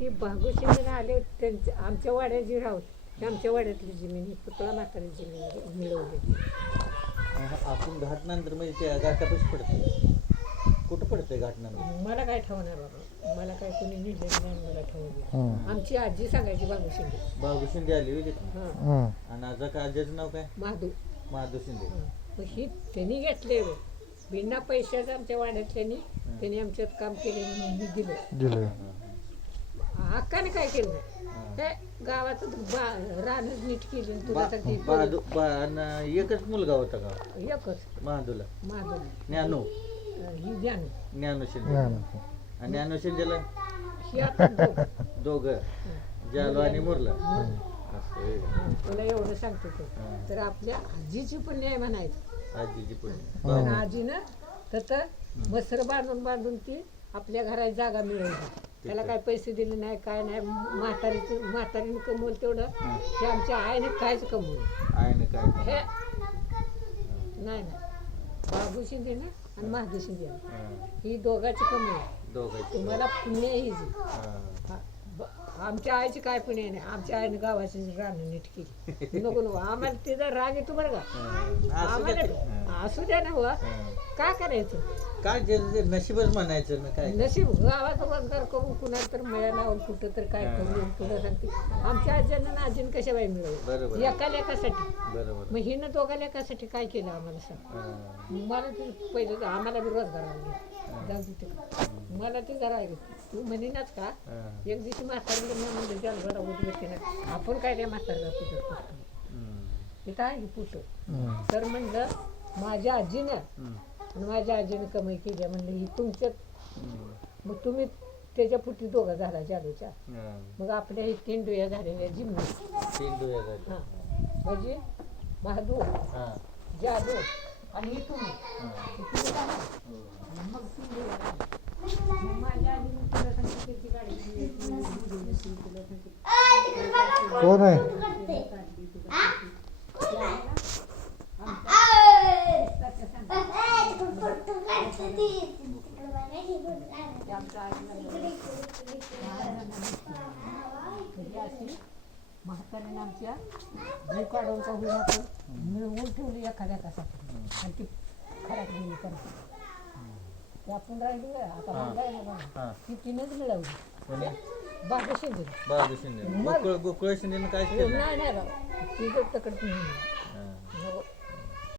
ती भागोशिंदे आले त्यांच्या आमच्या वाड्याची राहत ती आमच्या वाड्यातली जमीन ही पुतळा म्हातारी जमीन मिळवली. आपण घाटनंतर म्हणजे त्या घाटापाशी पडते कुठं पडतंय घाटनंतर मला काय ठेवणार बाबा मला काय कोणी निघलं नाही मला ठेवून आमची आजी सांगायची बाबू शिंदे. बाबू शिंदे आली होती आणि आजा का आजाचं नाव काय महादू शिंदे. मग ही त्यांनी घेतले बिना पैशाचं आमच्या वाड्यातल्यानी त्यांनी आमच्यात काम केले म्हणून मी दिलं. हक्काने काय केलं हे गावाचं रानच नीट केली तुला एकच मुलगा होता का एकच महादूला ज्ञानो ही ज्ञानो शिंदे आणि ज्ञानो शिंदेला ही आता दोघं जालो आणि मुरला. तुला एवढं सांगतो तर आपल्या आजीची पुण्य आहे म्हणायचं. आजीची पुण्य आजीनं तर मसर बांधून ती आपल्या घरात जागा मिळवली. त्याला काय पैसे दिले नाही काय नाही म्हातारीने कमवलं तेवढं हे आमच्या आईने कायच कमवलं आईने काय हे नाही बाबू शिंदे ना आणि महादेव शिंदे ही दोघांची कमवली. तुम्हाला पुण्य ही आमच्या आईची काय पुण्य नाही. आमच्या आईने गावाची रानं नीट केली. नको आम्हाला तिचा राग येतो बरं का आम्हाला असू द्या ना बुवा काय करायचं काय नशीबच म्हणायचं ना काय नशीब गावात रोजगार करून कुणाला तर मिळाला कुठं तर काय करून तुला सांगते आमच्या आजीनं ना आजीनं कशा बाई मिळवलं एका लेखासाठी. मग हिनं दोघा लेखासाठी काय केलं आम्हाला सांग. मला ते पहिले आम्हाला बी रोजगार आले जाऊ तिथे मला ते जरा तू म्हणेनाच का एक दिवशी म्हातारीला म्हणजे त्याला जरा उद्योग ना आपण काय त्या म्हातारीला पुढं करतो तिथं आहे की पुढं तर म्हणलं माझ्या आजीनं आणि माझ्या आजीने कमाई केली म्हणलं ही तुमच्यात मग तुम्ही त्याच्या पुटी दोघं झाला जादूच्या मग आपल्या ही 3 डोया झालेल्या जिम्मी म्हणजे बहादूर जादू आणि ही तुम्ही मग 3 डोया माझ्या आजीने तुला सांगितलं त्याची गाडी कोण आहे म्हातारीने आमच्या जीव काढून का होईना पण मिळवून ठेवली एखाद्या कासाठी आणि ती खराब गेली करते ते आपण राहिली आता बघा ती तिनेच मिळवली बाबू शिंदे गोकुळ शिंदेनं काय केलं नाही तिचं तकड